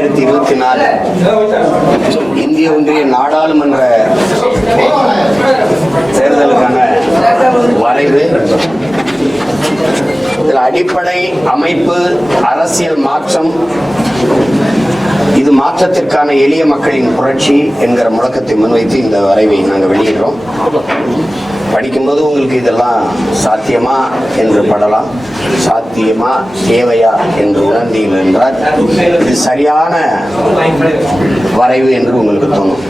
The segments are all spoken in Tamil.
2024 இந்திய ஒன்றிய நாடாளுமன்ற தேர்தலுக்கான வரைவு. இதில் அடிப்படை அமைப்பு அரசியல் மாற்றம், இது மாற்றத்திற்கான எளிய மக்களின் புரட்சி என்கிற முழக்கத்தை முன்வைத்து இந்த வரைவை நாங்கள் வெளியிடுறோம். படிக்கும்போது உங்களுக்கு இதெல்லாம் சாத்தியமா என்று படலாம், சாத்தியமா தேவையா என்று உணர்ந்தீர்கள் என்றால் இது சரியான வரைவு என்று உங்களுக்கு தோணும்.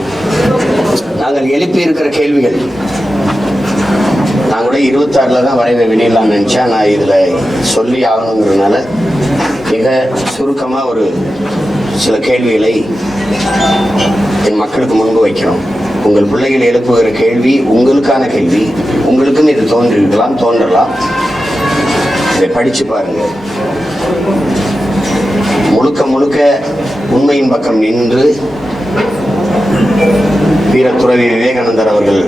நாங்கள் எழுப்பி இருக்கிற கேள்விகள், நான் கூட 26 தான் வரைவை வெளியிடலாம்னு நினைச்சேன். நான் இதுல சொல்லி ஆகணுங்கிறதுனால மிக சுருக்கமாக ஒரு சில கேள்விகளை என் மக்களுக்கு முன்பு வைக்கிறோம். உங்கள் பிள்ளைகள் எழுப்புகிற கேள்வி உங்களுக்கான கேள்வி. உங்களுக்கும் இது தோன்றிருக்கலாம், தோன்றலாம். இதை படிச்சு பாருங்க. முழுக்க முழுக்க உண்மையின் பக்கம் நின்று வீரத்துறவி விவேகானந்தர் அவர்கள்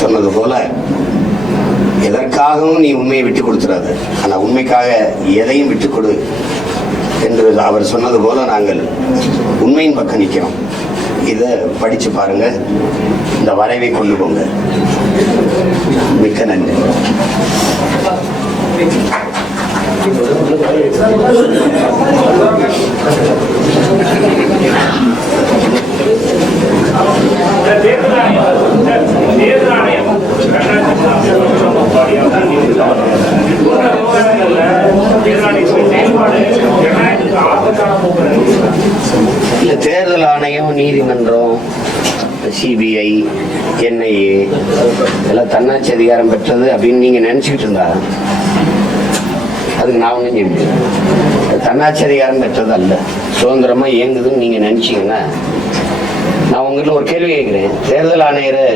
சொன்னது போல, எதற்காகவும் நீ உண்மையை விட்டு கொடுத்துறாத, ஆனா உண்மைக்காக எதையும் விட்டு கொடு என்று அவர் சொன்னது போல நாங்கள் உண்மையின் பக்கம் நிற்கிறோம். இதை படிச்சு பாருங்க, இந்த வரைவை கொண்டு போங்க. மிக்க நன்றி. இல்ல, தேர்தல் ஆணையம், நீதிமன்றம், சிபிஐ, என்ஐஏ இதெல்லாம் தன்னாட்சி அதிகாரம் பெற்றது அப்படின்னு நீங்க நினைச்சுக்கிட்டு இருந்தா அதுக்கு நான் ஒன்றும் செய்ய முடியாது. தன்னாட்சி அதிகாரம் பெற்றது அல்ல, சுதந்திரமா இயங்குதுன்னு நீங்க நினைச்சீங்கன்னா, நான் உங்ககிட்ட ஒரு கேள்வி கேட்கிறேன். தேர்தல் ஆணையரை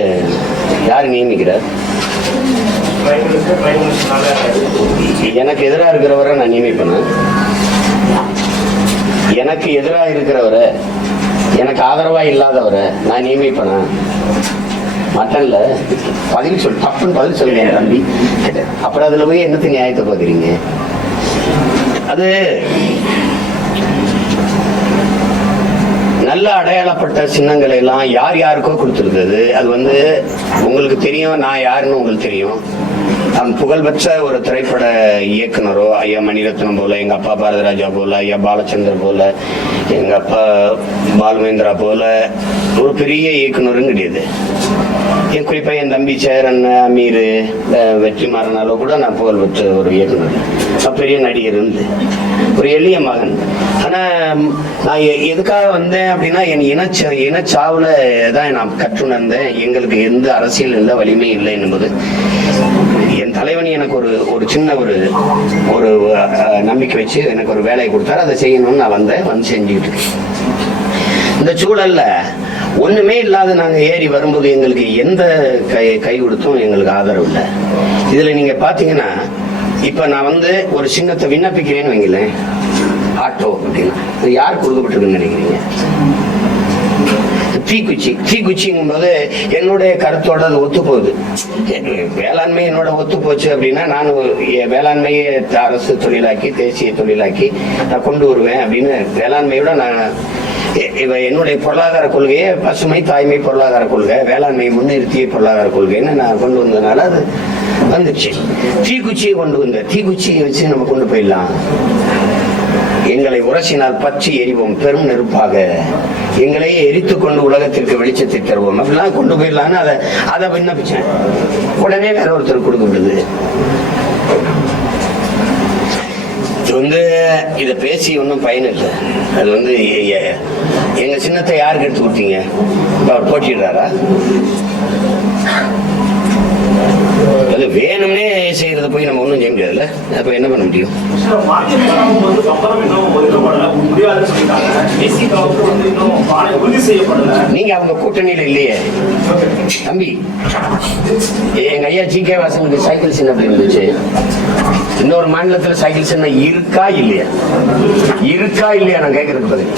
யார் நியமிக்கிறார்? எனக்கு எதிராக இருக்கிறவரை நான் நியமிப்பேன். எனக்கு எதிராக இருக்கிறவரை, எனக்கு ஆதரவா இல்லாதவரை நான் நியமிப்பேனா? மட்டன்ல பதில் சொல், தப்புன்னு பதில் சொல்லுங்க தம்பி. அப்புறம் அதுல போய் என்னத்து நியாயத்தை பாக்குறீங்க? அது நல்ல அடையாளப்பட்ட சின்னங்களை எல்லாம் யார் யாருக்கோ கொடுத்துருக்குது. அது உங்களுக்கு தெரியும், நான் யாருன்னு உங்களுக்கு தெரியும். புகழ்பெற்ற ஒரு திரைப்பட இயக்குனரோ, ஐயா மணிரத்னம் போல, எங்க அப்பா பாரதிராஜா போல, ஐயா பாலச்சந்தர் போல, எங்க அப்பா பாலுமேந்திரா போல ஒரு பெரிய இயக்குனரும் கிடையாது. என் குறிப்பா என் தம்பி சேரன், அமீர், வெற்றிமாறனாலோ கூட நான் புகழ்பெற்ற ஒரு இயக்குனர், பெரிய நடிகர் இருந்து ஒரு எளிய மகன். ஆனா நான் எதுக்காக வந்தேன் அப்படின்னா, என் இனச்சாவுல தான் நான் கற்றுணர்ந்தேன். எங்களுக்கு எந்த அரசியல் இல்லை, வலிமை இல்லை என்பது. என் தலைவன் எனக்கு ஒரு சின்ன ஒரு நம்பிக்கை வச்சு எனக்கு ஒரு வேலையை கொடுத்தாரு. அதை செய்யணும்னு நான் வந்து செஞ்சுக்கிட்டு இருக்கேன். இந்த சூழல்ல ஒண்ணுமே இல்லாத நாங்க ஏறி வரும்போது எங்களுக்கு எந்த கை கொடுத்தும் எங்களுக்கு ஆதரவு இல்லை. இதுல நீங்க பாத்தீங்கன்னா, இப்ப நான் ஒரு சின்னத்தை விண்ணப்பிக்கிறேன்னு வைங்களேன், ஆட்டோ அப்படின்னா யார் கொடுக்கப்பட்டிருக்குன்னு நினைக்கிறீங்க? தீக்குச்சிங்கும் போது என்னுடைய கருத்தோட அது ஒத்து போகுது. வேளாண்மை என்னோட ஒத்து போச்சு அப்படின்னா, நான் வேளாண்மையை அரசு தொழிலாக்கி, தேசிய தொழிலாக்கி நான் கொண்டு வருவேன் அப்படின்னு வேளாண்மையோட நான் என்னுடைய பொருளாதார கொள்கையை பசுமை தாய்மை பொருளாதார கொள்கை, வேளாண்மையை முன்னிறுத்திய பொருளாதார கொள்கைன்னு நான் கொண்டு வந்ததுனால அது வந்துச்சு. தீக்குச்சியை கொண்டு வந்த தீக்குச்சியை வச்சு நம்ம கொண்டு போயிடலாம். எங்களை உரசினால் பற்றி எரிவோம், பெரும் நெருப்பாக எங்களையே எரித்து கொண்டு உலகத்திற்கு வெளிச்சத்தை தருவோம் அப்படிலாம் கொண்டு போயிடலான்னு அதை விண்ணப்பிச்சேன். உடனே வேற ஒருத்தர் கொடுக்கப்படுது. இதை பேசி ஒன்றும் பயன் இல்லை. அது எங்க சின்னத்தை யாருக்கு எடுத்து கொடுத்தீங்க? அவர் போட்டிடுறாரா? அது வேணும்னே செய்யறத போய் நம்ம ஒன்றும் செய்ய முடியாதுல்ல. அப்ப என்ன பண்ண முடியும்? நீங்க அவங்க கூட்டணியில இல்லையே தம்பி. எங்க ஐயா ஜி.கே. வாசனுக்கு சைக்கிள் சின்னம் இருந்துச்சு. இன்னொரு மாநிலத்துல சைக்கிள் சின்னம் இருக்கா இல்லையா? இருக்கா இல்லையா நான் கேட்கறதுக்கு பதில்.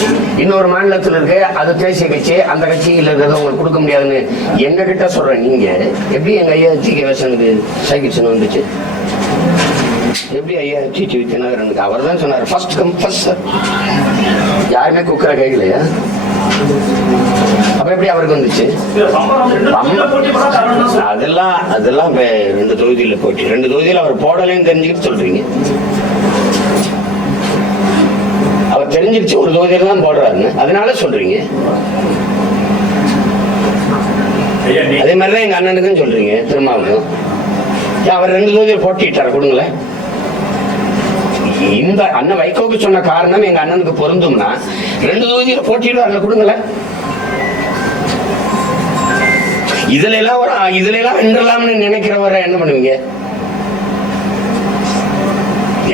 இன்னொரு மாநிலத்துல இருக்கு, அது தேசிய கட்சி, அந்த கட்சியில் இருக்கிறத உங்களுக்கு கொடுக்க முடியாதுன்னு எங்க கிட்ட சொல்றேன். நீங்க எப்படி எங்க ஐயா ஜி.கே. வாசனுக்கு சைக்கிள் சின்னம் வந்துச்சு? எப்படி ஐயா டிடிவி தினகரனுக்கு? அவர் தான் சொன்னார் ஃபர்ஸ்ட் கம் ஃபர்ஸ்ட் சார். யாருமே குக்கரை கேட்கலையா? அப்ப எப்படி அவருக்கு வந்துச்சு? அதெல்லாம் 2 தொகுதியில போட்டி, 2 தொகுதியில அவர் போடலன்னு தெரிஞ்சுக்கிட்டு சொல்றீங்க. அவர் தெரிஞ்சிருச்சு ஒரு தொகுதியில தான் போடுறாருன்னு, அதனால சொல்றீங்க. அதே மாதிரிதான் எங்க அண்ணனுக்கும் சொல்றீங்க, திருமாவுக்கும். அவர் 2 தொகுதியில் போட்டிட்டார கொடுங்களேன். இந்த அண்ணன் வைகோக்கு சொன்ன காரணம் எங்க அண்ணனுக்கு பொருந்தும்னா 2 தொகுதியில போட்டிடுவார்ல, கொடுங்களேன். இதுல எல்லாம் வென்றலாம்னு நினைக்கிறவரை என்ன பண்ணுவீங்க?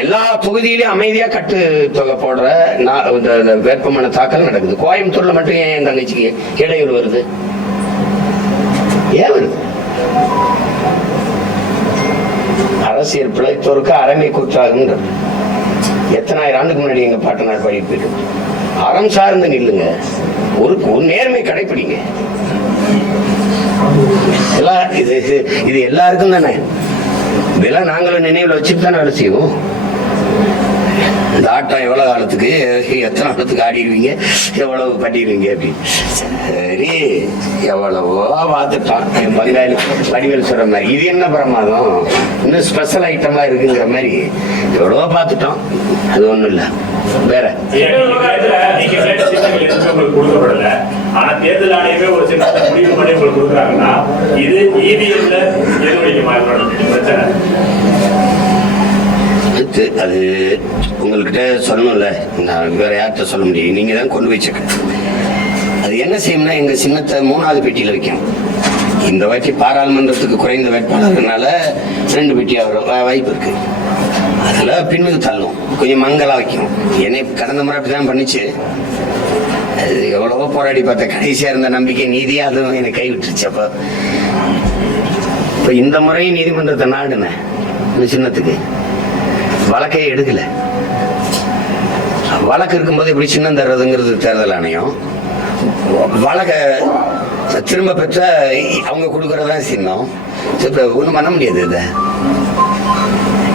எல்லா தொகுதியிலும் அமைதியா கட்டு தொகை போடுற வேட்புமனு தாக்கல் நடக்குது. கோயம்புத்தூர்ல மட்டும் ஏன் என் தங்கச்சிக்கு இடையூறு வருது? ஏன் வருது? அரசியல் பிழைத்தோருக்கு அறமை கூற்றாகுன்றது எத்தனாயிரம் ஆண்டுக்கு முன்னாடி எங்க பாட்டனார் பாடி போயிட்டு. அறம் சார்ந்து நில்லுங்க, ஒரு நேர்மை கடைபிடிங்க. இது எல்லாருக்கும் தானே. இதெல்லாம் நாங்களும் நினைவுல வச்சுட்டு தானே வேலை செய்வோம். இந்த ஆட்டம் எவ்வளவு காலத்துக்கு, எத்தனை காலத்துக்கு ஆடிடுவீங்க, எவ்வளவு பண்ணிடுவீங்க அப்படின்னு. சரி, எவ்வளவோ பார்த்துட்டான். என் பங்காளி வடிவேல் சொல்ற மாதிரி இது என்ன பிரமாதம், இன்னும் ஸ்பெஷல் ஐட்டமா இருக்குங்கிற மாதிரி எவ்வளவோ பார்த்துட்டோம். அது ஒண்ணும் இல்ல. வேற ஆனா தேர்தல் ஆணையமே ஒரு சின்ன முடிவு பண்ணி உங்களுக்கு கொடுக்குறாங்கன்னா இது EVM-ல பிரச்சனை. அது உங்கள்கிட்ட சொல்லணும்ல, நான் வேற யார்கிட்ட சொல்ல முடியும்? நீங்க தான் கொண்டு போய் செக்க. அது என்ன செய்யணும்னா, எங்க சின்னத்தை 3வது பெட்டியில வைக்கணும். இந்த வாட்டி பாராளுமன்றத்துக்கு குறைந்த வேட்பாளர்னால 2 பெட்டி வாய்ப்பு இருக்கு. அதுல பின்னுக்கு தள்ளும், கொஞ்சம் மங்களா வைக்கணும். என்னை கடந்த முறை அப்படிதான் பண்ணிச்சு. அது எவ்வளவோ போராடி பார்த்த, கடைசியா இருந்த நம்பிக்கை நீதியா அதுவும் என்னை கைவிட்டுருச்சு. அப்ப இப்ப இந்த முறையும் நீதிமன்றத்தை நாடுனேன். இந்த சின்னத்துக்கு வழக்கே எடுக்கல. வழக்கு இருக்கும்போது எப்படி சின்னம் தர்றதுங்கிறது தேர்தல் ஆணையம். வழக்க திரும்ப பெற்ற அவங்க கொடுக்கறதா சின்னம். ஒண்ணும் பண்ண முடியாது. இதை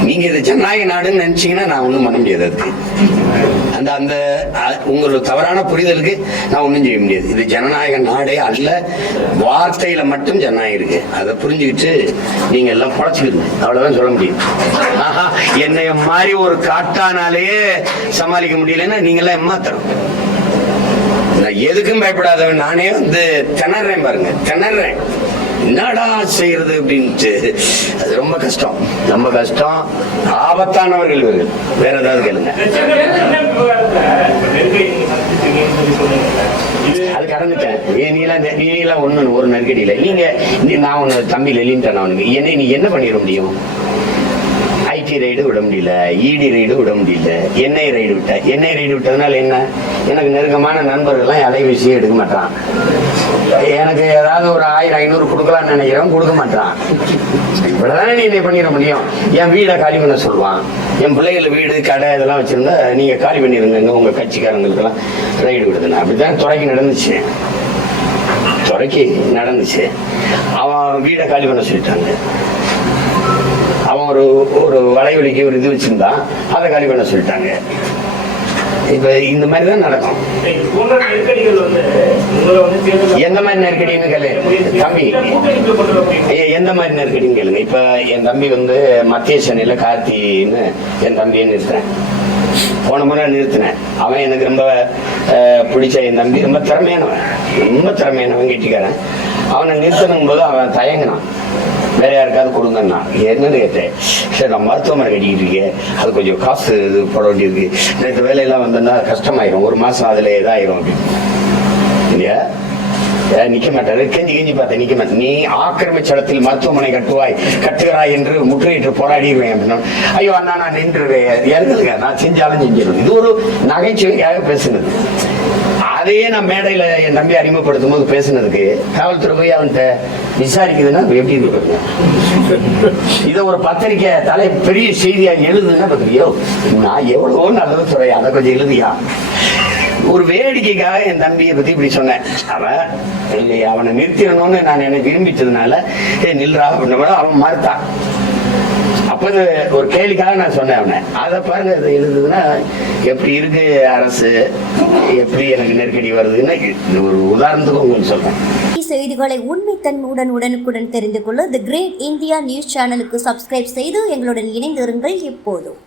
நீங்க இது ஜனநாயக நாடுன்னு நினைச்சீங்கன்னா நான் ஒண்ணும் பண்ண முடியாது. அதுக்கு அந்த உங்களோட தவறான புரிதலுக்கு நான் ஒண்ணும் செய்ய முடியாது. இது ஜனநாயக நாடே அல்ல, வார்த்தையில மட்டும் ஜனநாயகம் இருக்கு. அதை புரிஞ்சுக்கிட்டு நீங்க எல்லாம் பொழைச்சுக்கிடுங்க, அவ்வளவுதான் சொல்ல முடியும். என்னைய மாதிரி ஒரு காட்டானாலேயே சமாளிக்க முடியலன்னா நீங்க எல்லாம் ஏமாத்தணும். நான் எதுக்கும் பயப்படாதவன், நானே திணறேன் பாருங்க, திணறேன். என்னடா செய்யறது அப்படின்ட்டு. அது ரொம்ப கஷ்டம், ரொம்ப கஷ்டம். ஆபத்தானவர்கள் இவர்கள். வேற ஏதாவது கேளுங்க. அது கடந்துட்டேன். நீலாம் ஒரு நெருக்கடி இல்லை. நான் ஒண்ணு தம்பி லெலின்ட்டேன். அவனுக்கு நீ என்ன பண்ணிட முடியும்? ஐடி ரைடு விட முடியல, இடி ரைடு விட முடியல, என்ஐ ரைடு விட்ட. என்ஐ ரைடு விட்டதுனால என்ன? எனக்கு நெருக்கமான நண்பர்கள்லாம் அலைபேசியே எடுக்க மாட்டான். எனக்கு ஏதாவது ஒரு 1000-500 கொடுக்கலாம்னு நினைக்கிறவன் கொடுக்க மாட்டான். இவ்வளவுதானே நீ இதை பண்ணிட முடியும். என் வீடை காலி பண்ண சொல்லுவான். என் பிள்ளைகள் வீடு கடை இதெல்லாம் வச்சிருந்தா நீங்க காலி பண்ணிருங்க, உங்க கட்சிக்காரங்களுக்கெல்லாம் ரைடு விடுதுன்னு. அப்படித்தான் துறைக்கு நடந்துச்சு. அவன் வீடை காலி பண்ண சொல்லிட்டாங்க. அவன் ஒரு வலைவலிக்கு ஒரு இது வச்சிருந்தான், அதை காலி பண்ண சொல்லிட்டாங்க. இப்ப இந்த மாதிரிதான் நடக்கும். எந்த மாதிரி நெருக்கடின்னு கேளு தம்பி, எந்த மாதிரி நெருக்கடின்னு கேளுங்க. இப்ப என் தம்பி மத்திய சென்னையில கார்த்தின்னு என் தம்பியை நிறுத்தினேன். போன முறை நிறுத்தினேன். அவன் எனக்கு ரொம்ப பிடிச்ச என் தம்பி, ரொம்ப திறமையானவன், கெட்டிக்காரன். அவனை நிறுத்தணும் போது அவன் தயங்கினான், வேற யாருக்காவது கொடுங்கண்ணா. என்னன்னு கேட்டேன். சரி, நான் மருத்துவமனை கட்டிக்கிட்டு இருக்கேன், அது கொஞ்சம் காசு இது போட வேண்டியிருக்கு, இந்த வேலையெல்லாம் வந்தோம்னா கஷ்டமாயிரும், 1 மாசம் அதுல இதாயிரும் அப்படின்னு. இல்லையா, நிக்க மாட்டாரு. கெஞ்சி பார்த்தேன், நிக்க மாட்டேன். நீ ஆக்கிரமிச்சடத்தில் மருத்துவமனை கட்டுகிறாய் என்று முற்றுகையிட்டு போராடிடுவேன் அப்படின்னா, ஐயோ அண்ணா நான் நின்றுவேன், இறங்குதுங்க, நான் செஞ்சாலும் செஞ்சிடும். இது ஒரு நகைச்சுவையாக பேசுனது. அதையே நான் மேடையில என் தம்பி அறிமுகப்படுத்தும் போது பேசுனதுக்கு காவல்துறை போய் அவன்கிட்ட விசாரிக்குதுன்னா எப்படி இருக்கு? இதை ஒரு பத்திரிக்கை பெரிய செய்தியா எழுதுன்னா பத்திரிக்கையோ, நான் எவ்வளவோ நல்லது துறை, அதை கொஞ்சம் எழுதியா. ஒரு வேடிக்கைக்காக என் தம்பியை பத்தி இப்படி சொன்னேன். அவனை நிறுத்திடணும்னு நான் என்ன விரும்பிச்சதுனால நில்றா அப்படின்னா அவன் மறுத்தான். அப்ப இது ஒரு கேள்விக்காக நான் சொன்னேன் அவனை. அதை பாருங்க, இது எழுதுதுன்னா எப்படி இருக்கு அரசு, எப்படி எனக்கு நெருக்கடி வருதுன்னா இது ஒரு உதாரணத்துக்கு உங்களுக்கு சொல்றேன். செய்திகளை உண்மைத்தன்மையுடன் உடனுக்குடன் தெரிந்து கொள்ள தி கிரேட் இந்தியா நியூஸ் சேனலுக்கு சப்ஸ்கிரைப் செய்து எங்களுடன் இணைந்திருங்கள் எப்போதும்.